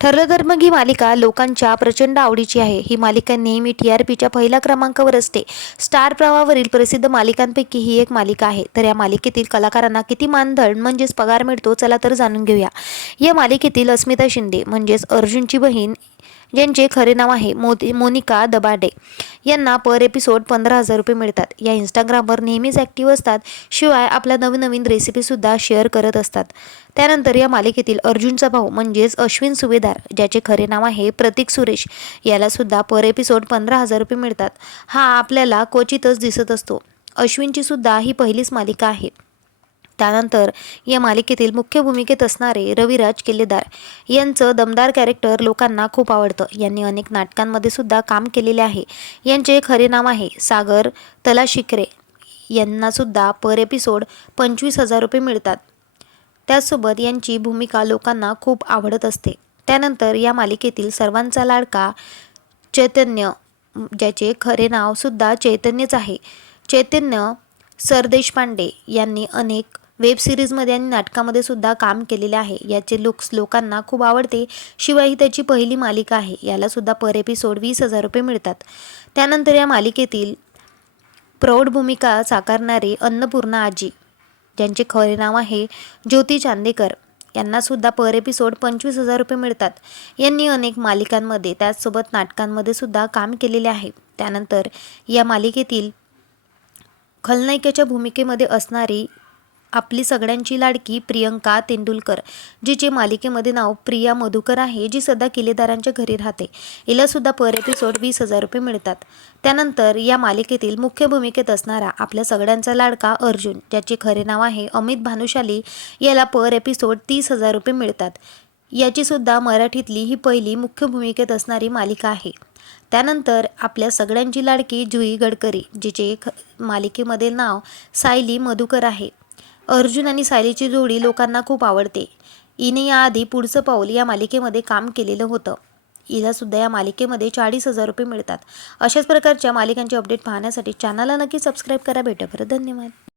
ठरलं तर मग ही मालिका लोकांच्या प्रचंड आवडीची आहे. ही मालिका नेहमी टी आर पीच्या पहिल्या क्रमांकावर असते. स्टार प्रवाहावरील प्रसिद्ध मालिकांपैकी ही एक मालिका आहे. तर या मालिकेतील कलाकारांना किती मानधन म्हणजेच पगार मिळतो चला तर जाणून घेऊया. या मालिकेतील अस्मिता शिंदे म्हणजेच अर्जुनची बहीण ज्यांचे खरे नाव आहे मोदी मोनिका दबाडे. यांना पर एपिसोड पंधरा हजार रुपये मिळतात. या इंस्टाग्रामवर नेहमीच ॲक्टिव्ह असतात. शिवाय आपल्या नवीन नवीन रेसिपीसुद्धा शेअर करत असतात. त्यानंतर या मालिकेतील अर्जुनचा भाऊ म्हणजेच अश्विन सुभेदार ज्याचे खरे नाव आहे प्रतीक सुरेश यालासुद्धा पर एपिसोड पंधरा हजार रुपये मिळतात. हा आपल्याला क्वचितच दिसत असतो. अश्विनची सुद्धा ही पहिलीच मालिका आहे. त्यानंतर या मालिकेतील मुख्य भूमिकेत असणारे रविराज किल्लेदार यांचं दमदार कॅरेक्टर लोकांना खूप आवडतं. यांनी अनेक नाटकांमध्ये सुद्धा काम केलेले आहे. यांचे खरे नाव आहे सागर तला शिखरे यांनासुद्धा पर एपिसोड पंचवीस हजार रुपये मिळतात. त्याचसोबत यांची भूमिका लोकांना खूप आवडत असते. त्यानंतर या मालिकेतील सर्वांचा लाडका चैतन्य ज्याचे खरे नावसुद्धा चैतन्यच आहे. चैतन्य सरदेशपांडे यांनी अनेक वेब सिरीजमध्ये आणि नाटकामध्ये सुद्धा काम केलेले आहे. याचे लुक्स लोकांना खूप आवडते. शिवाय ही त्याची पहिली मालिका आहे. याला सुद्धा पर एपिसोड वीस हजार रुपये मिळतात. त्यानंतर या मालिकेतील प्रौढ भूमिका साकारणारे अन्नपूर्णा आजी ज्यांचे खरे नाव आहे ज्योती चांदेकर यांनासुद्धा पर एपिसोड पंचवीस हजार रुपये मिळतात. यांनी अनेक मालिकांमध्ये त्याचसोबत नाटकांमध्ये सुद्धा काम केलेले आहे. त्यानंतर या मालिकेतील खलनायिकेच्या भूमिकेमध्ये असणारी आपली सगळ्यांची लाडकी प्रियंका तेंडुलकर जिचे मालिकेमध्ये नाव प्रिया मधुकर आहे जी सध्या किल्लेदारांच्या घरी राहते. हिलासुद्धा पर एपिसोड वीस हजार रुपये मिळतात. त्यानंतर या मालिकेतील मुख्य भूमिकेत असणारा आपल्या सगळ्यांचा लाडका अर्जुन ज्याचे खरे नाव आहे अमित भानुशाली याला पर एपिसोड तीस हजार रुपये मिळतात. याचीसुद्धा मराठीतली ही पहिली मुख्य भूमिकेत असणारी मालिका आहे. त्यानंतर आपल्या सगळ्यांची लाडकी जुई गडकरी जिचे ख मालिकेमध्ये नाव सायली मधुकर आहे. अर्जुन आणि सायलीची जोडी लोकांना खूप आवडते. इने याआधी पुढचं पाऊल या मालिकेमध्ये काम केलेलं होतं. हिलासुद्धा या मालिकेमध्ये चाळीस हजार रुपये मिळतात. अशाच प्रकारच्या मालिकांचे अपडेट पाहण्यासाठी चॅनलला नक्की सबस्क्राईब करा. भेटा बरं धन्यवाद.